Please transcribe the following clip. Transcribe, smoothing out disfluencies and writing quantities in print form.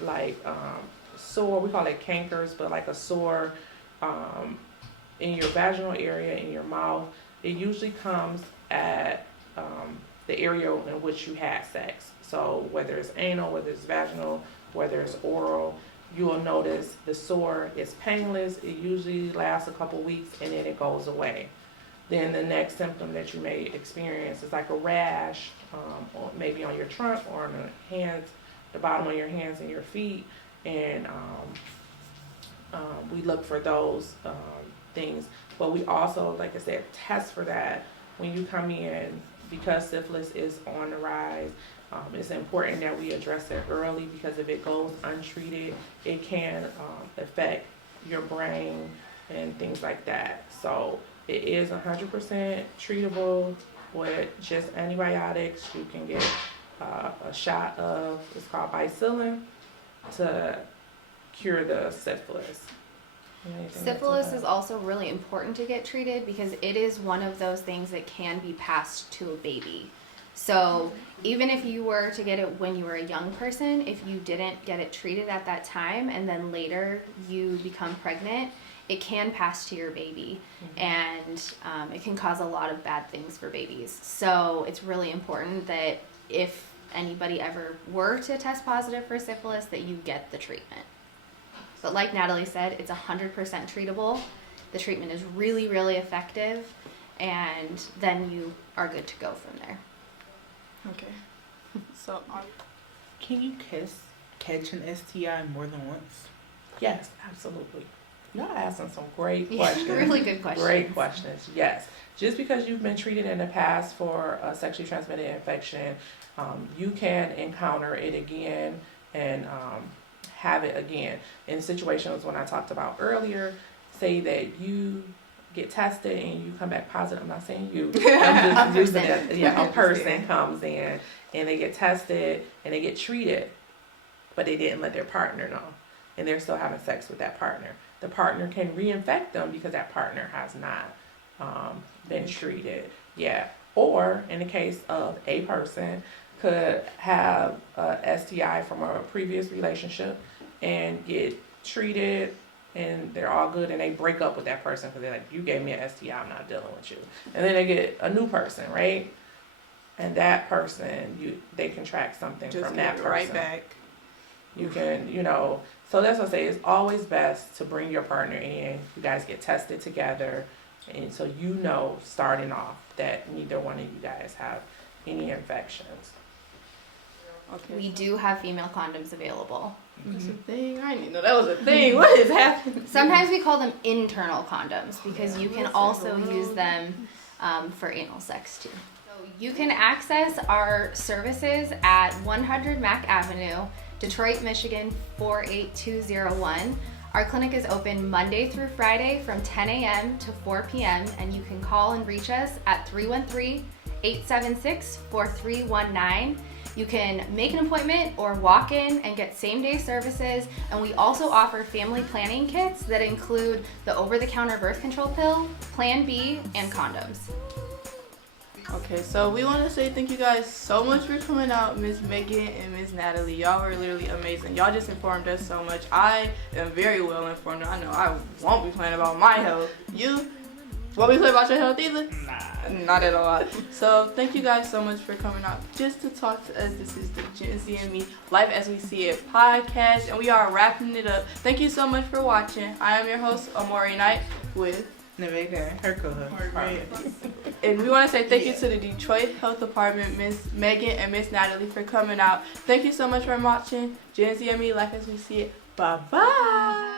like sore, we call it cankers, but like a sore in your vaginal area, in your mouth, it usually comes at the area in which you had sex. So whether it's anal, whether it's vaginal, whether it's oral, you will notice the sore is painless. It usually lasts a couple weeks and then it goes away. Then the next symptom that you may experience is like a rash, maybe on your trunk or on the hands, the bottom of your hands and your feet. And we look for those things. But we also, like I said, test for that when you come in, because syphilis is on the rise. It's important that we address it early, because if it goes untreated, it can affect your brain and things like that. So it is 100% treatable with just antibiotics. You can get a shot of, it's called bicillin, to cure the syphilis. Syphilis is also really important to get treated because it is one of those things that can be passed to a baby. So even if you were to get it when you were a young person, if you didn't get it treated at that time and then later you become pregnant, it can pass to your baby. And it can cause a lot of bad things for babies. So it's really important that if anybody ever were to test positive for syphilis, that you get the treatment. But like Natalie said, it's 100% treatable. The treatment is really, really effective, and then you are good to go from there. Okay. So, can you catch an STI more than once? Yes, absolutely. Y'all asking some great questions. Really good questions. Great questions, yes. Just because you've been treated in the past for a sexually transmitted infection, you can encounter it again and have it again. In situations when I talked about earlier, say that you get tested and you come back positive. I'm not saying you. I'm just using it. Yeah, a person comes in and they get tested and they get treated, but they didn't let their partner know, and they're still having sex with that partner. The partner can reinfect them because that partner has not been treated. Yeah. Or in the case of a person could have a STI from a previous relationship and get treated and they're all good and they break up with that person because they're like, you gave me an STI, I'm not dealing with you. And then they get a new person, right? And that person, they contract something just from that person. Right back. You can, so that's what I say. It's always best to bring your partner in. You guys get tested together. And so starting off, that neither one of you guys have any infections. Okay. We do have female condoms available. That's a thing. I didn't know that was a thing. What is happening? Sometimes we call them internal condoms because you can also use them for anal sex too. So you can access our services at 100 Mack Avenue, Detroit, Michigan 48201. Our clinic is open Monday through Friday from 10 a.m. to 4 p.m. and you can call and reach us at 313-876-4319. You can make an appointment or walk in and get same-day services, and we also offer family planning kits that include the over-the-counter birth control pill, Plan B, and condoms. Okay, so we want to say thank you guys so much for coming out, Miss Megan and Miss Natalie. Y'all were literally amazing. Y'all just informed us so much. I am very well informed. I know I won't be playing about my health. You won't be playing about your health either? Nah. Not at all. So thank you guys so much for coming out just to talk to us. This is the Gen Z and Me Life as We See It podcast, and we are wrapping it up. Thank you so much for watching. I am your host, Amori Knight, with Nevada, her co-host. And we want to say thank you to the Detroit Health Department, Miss Megan and Miss Natalie, for coming out. Thank you so much for watching Gen Z and Me Life as We See It. Bye-bye.